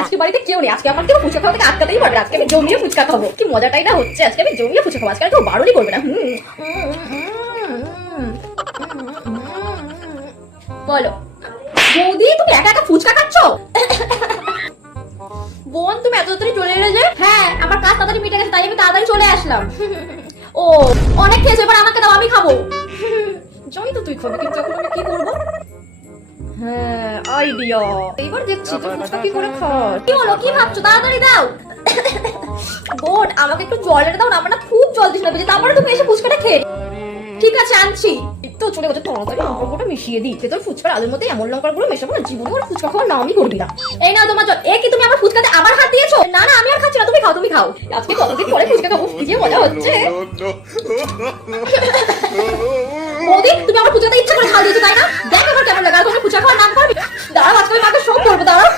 আজকে বাড়িতে কেউ নেই, আজকে আমার কেউ ফুচকা খাওয়া থেকে আটকাতেই পারবে। আজকে আমি জমিয়ে ফুচকা খাবো, কি মজাটাই না হচ্ছে। আজকে আমি জমিয়ে ফুচকা খাবো, আজকে আর কেউ বারণই করবে না। বলো বৌদি, তুমি একা একা ফুচকা খাচ্ছ? বোন, তুমি এত তাড়াতাড়ি চলে এলে যে? হ্যাঁ, আমার কাজ তাড়াতাড়ি মিটে গেছে, তাই আমি তাড়াতাড়ি চলে আসলাম। ও, অনেক খেয়েছো, এবার আমাকে দাও, আমি খাবো। জানি তো তুই খাবি, কিন্তু এখন আমি কি করবো? হ্যাঁ, আইডিয়া। এবার দেখছি তুই ফুচকা কি করে খাস। কি হলো, কি ভাবছো? তাড়াতাড়ি দাও। বোন, আমাকে একটু জল এনে দাও না, আমার না খুব জল দিস না, বুঝলি? তারপরে তুমি এসে ফুচকাটা খেয়ে। ঠিক আছে, আনছি। তো চলে গেছে, তাড়াতাড়ি লঙ্কার গুঁড়ো মিশিয়ে দিই। তোর ফুচকার আলুর মধ্যে এমন লঙ্কার গুঁড়ো মেশাবো না, জীবনে ওর ফুচকা খাওয়ার নামই করবি না। এই নাও তোমার জল। এ কি, তুমি আমার ফুচকাতে আবার হাত দিয়েছো? না না, আমি আর খাচ্ছি না, তুমি খাও, তুমি খাও। আজকে কতদিন পরে ফুচকা খাবো, কি যে মজা হচ্ছে। বৌদি, তুমি আমার ফুচকাতে ইচ্ছা করে ঝাল দিয়েছো, তাই না? দেখ এবার কেমন লাগে। আর তুমি ফুচকা খাওয়ার নাম করবি? দাঁড়াও, আজকে আমি মাকে সব করবো, দাঁড়াও।